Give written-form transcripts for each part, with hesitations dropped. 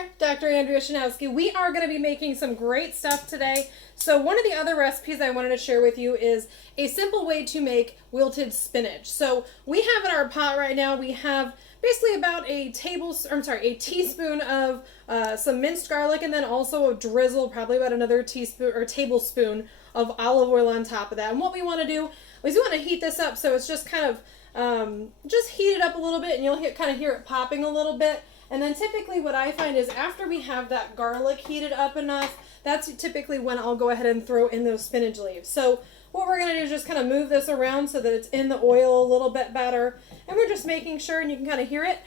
Hi there, Dr. Andrea Schnowske. We are going to be making some great stuff today. So one of the other recipes I wanted to share with you is a simple way to make wilted spinach. So we have in our pot right now, we have basically about a teaspoon of some minced garlic, and then also a drizzle, probably about another teaspoon or tablespoon of olive oil on top of that. And what we want to do is we want to heat this up so it's just kind of just heat it up a little bit, and you'll kind of hear it popping a little bit. And then typically what I find is after we have that garlic heated up enough, that's typically when I'll go ahead and throw in those spinach leaves. So what we're going to do is just kind of move this around so that it's in the oil a little bit better. And we're just making sure, and you can kind of hear it.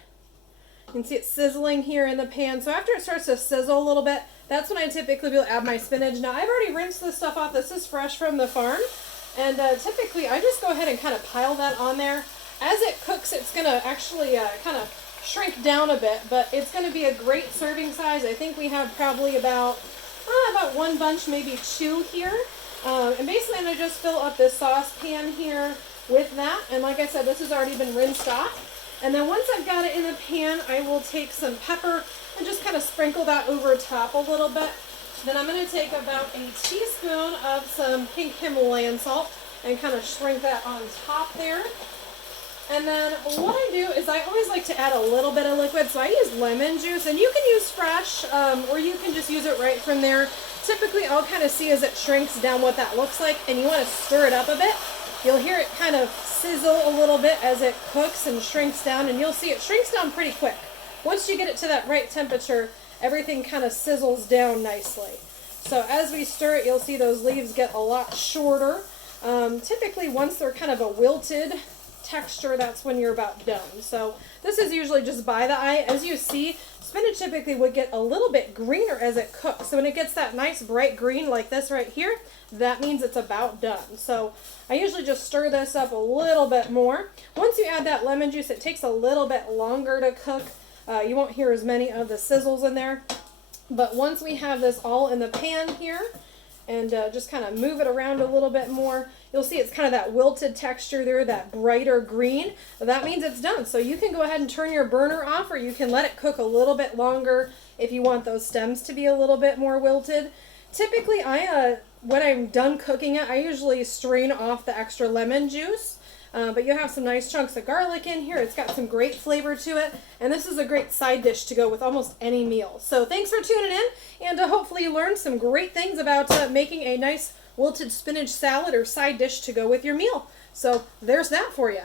You can see it sizzling here in the pan. So after it starts to sizzle a little bit, that's when I typically will add my spinach. Now I've already rinsed this stuff off. This is fresh from the farm. And typically I just go ahead and kind of pile that on there. As it cooks, it's going to actually kind of shrink down a bit, but it's going to be a great serving size. I think we have probably about one bunch, maybe two here. And basically I'm going to just fill up this saucepan here with that. And like I said, this has already been rinsed off. And then once I've got it in the pan, I will take some pepper and just kind of sprinkle that over top a little bit. Then I'm going to take about a teaspoon of some pink Himalayan salt and kind of sprinkle that on top there. And then what I do is I always like to add a little bit of liquid, so I use lemon juice, and you can use fresh, or you can just use it right from there. Typically I'll kind of see as it shrinks down what that looks like, and you want to stir it up a bit. You'll hear it kind of sizzle a little bit as it cooks and shrinks down, and you'll see it shrinks down pretty quick. Once you get it to that right temperature, everything kind of sizzles down nicely. So as we stir it, you'll see those leaves get a lot shorter. Typically once they're kind of a wilted texture, that's when you're about done. So this is usually just by the eye. As you see, spinach typically would get a little bit greener as it cooks. So when it gets that nice bright green like this right here, that means it's about done. So I usually just stir this up a little bit more. Once you add that lemon juice, it takes a little bit longer to cook. You won't hear as many of the sizzles in there. But once we have this all in the pan here, and just kind of move it around a little bit more, you'll see it's kind of that wilted texture there, that brighter green. That means it's done. So you can go ahead and turn your burner off, or you can let it cook a little bit longer if you want those stems to be a little bit more wilted. Typically, when I'm done cooking it, I usually strain off the extra lemon juice. But you have some nice chunks of garlic in here. It's got some great flavor to it. And this is a great side dish to go with almost any meal. So thanks for tuning in. And hopefully you learned some great things about making a nice wilted spinach salad or side dish to go with your meal. So there's that for you.